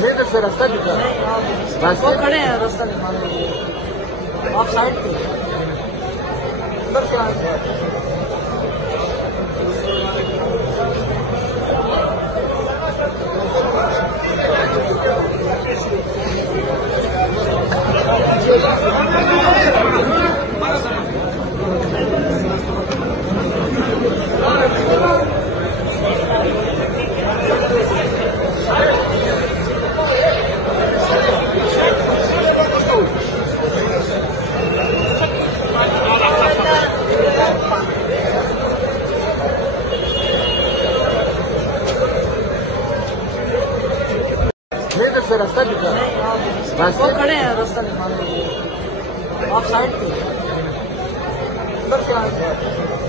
नहीं तो सर रास्ता दिखा वो खड़े हैं रास्ता निकालने के लिए आप साइड पे अंदर क्या है नहीं तो सर रास्ता दिखा वो खड़े हैं रास्ता निकालने के लिए आप साइड पे अंदर क्या है